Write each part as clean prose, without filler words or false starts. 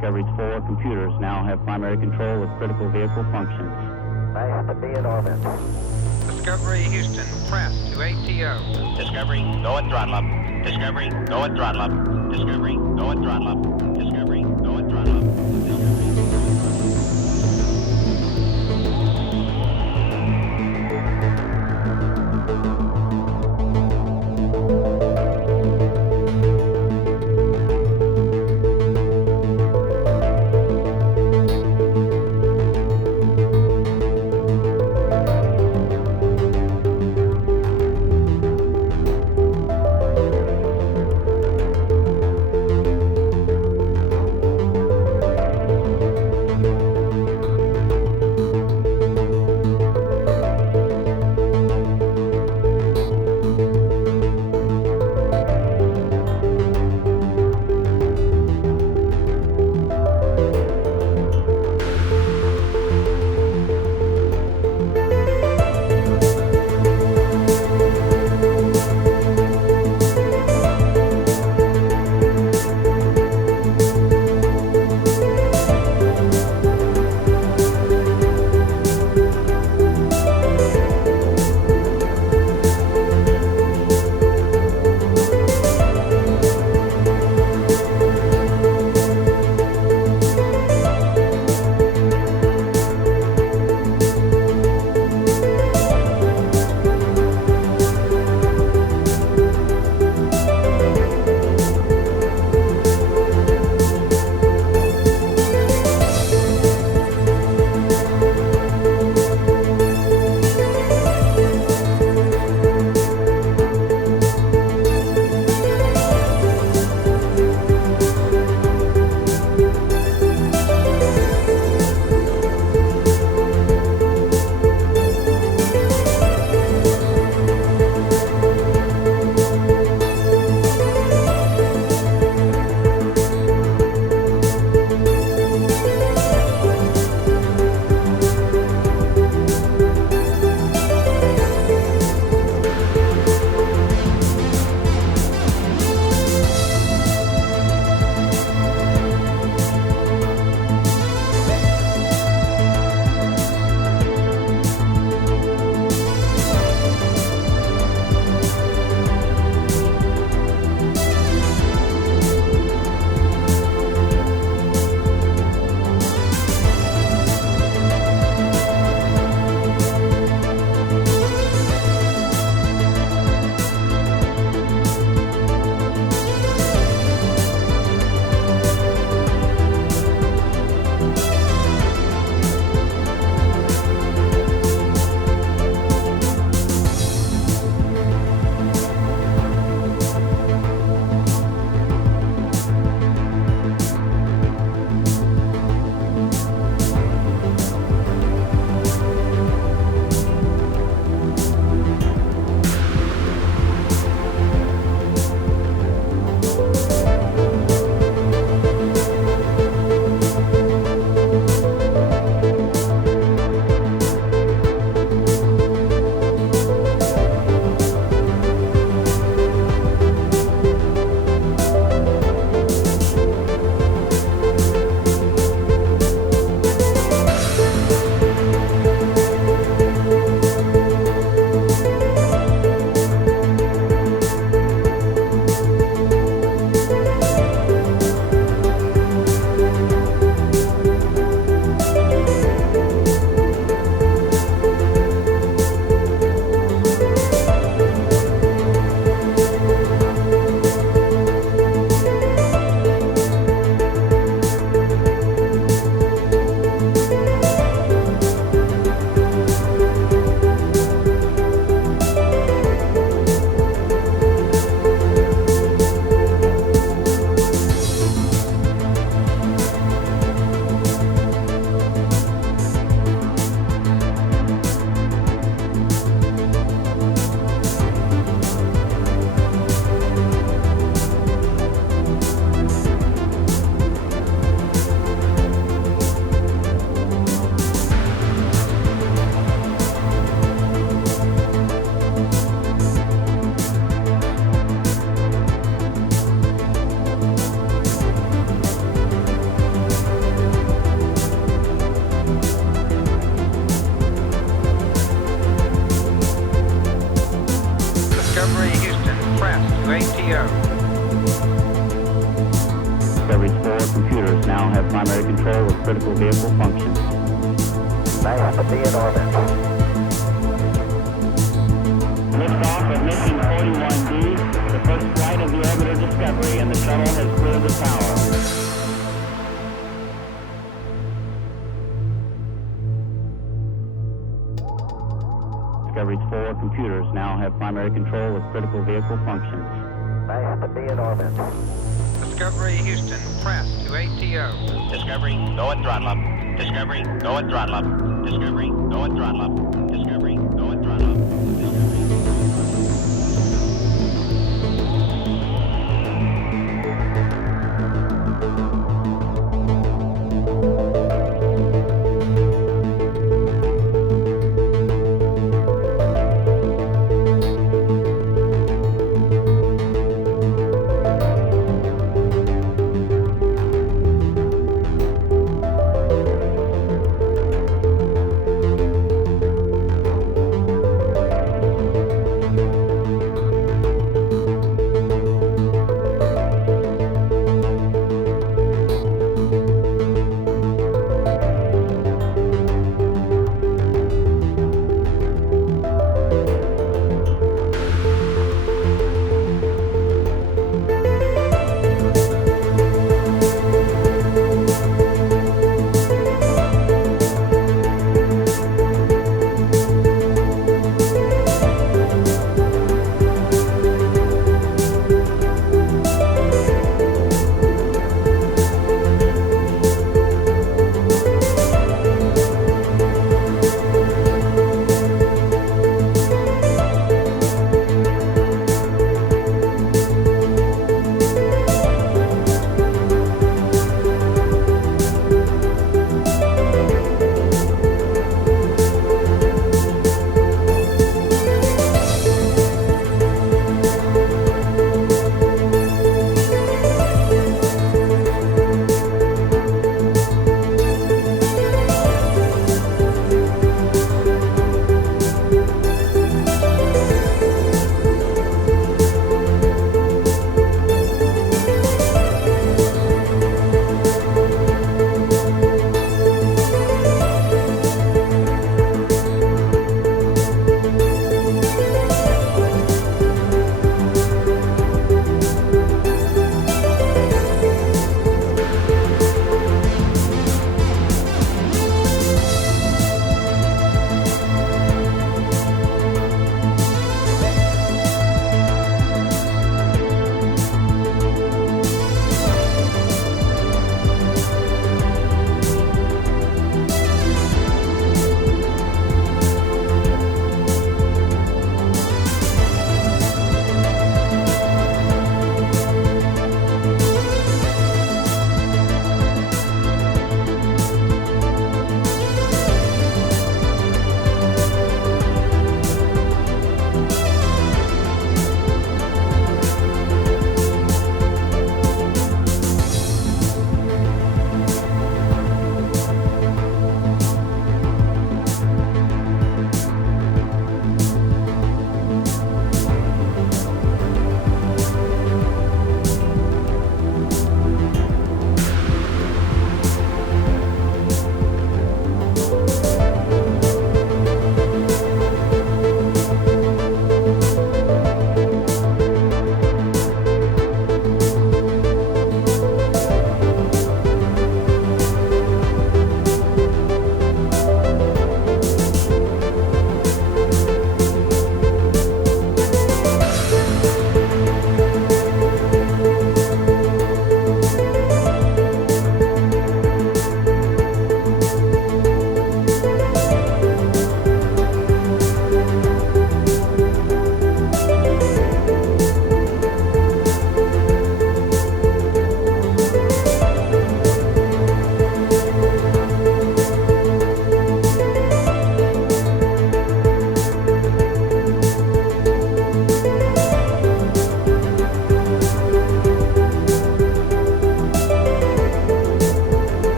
Discovery's 4 computers now have primary control of critical vehicle functions. Nice to be in orbit. Discovery Houston, press to ATO. Discovery, go and throttle up. Discovery, go and throttle up. Discovery, go and throttle up. Discovery, go and throttle up. Houston, press to ATO. Discovery's 4 computers now have primary control of critical vehicle functions. They have to be in orbit. Liftoff of mission 41D, the first flight of the orbiter Discovery, and the shuttle has cleared the tower. Discovery's 4 computers now have primary control of critical vehicle functions. They have to be in orbit. Discovery Houston, press to ATO. Discovery, go and throttle up. Discovery, go and throttle up. Discovery, go and throttle up. Discovery, go and throttle up.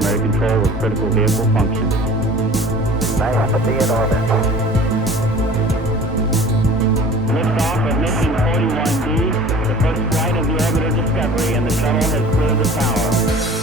primary control of critical vehicle functions. Nice to be in orbit. Liftoff of mission 41D, the first flight of the orbiter Discovery, and the shuttle has cleared the tower.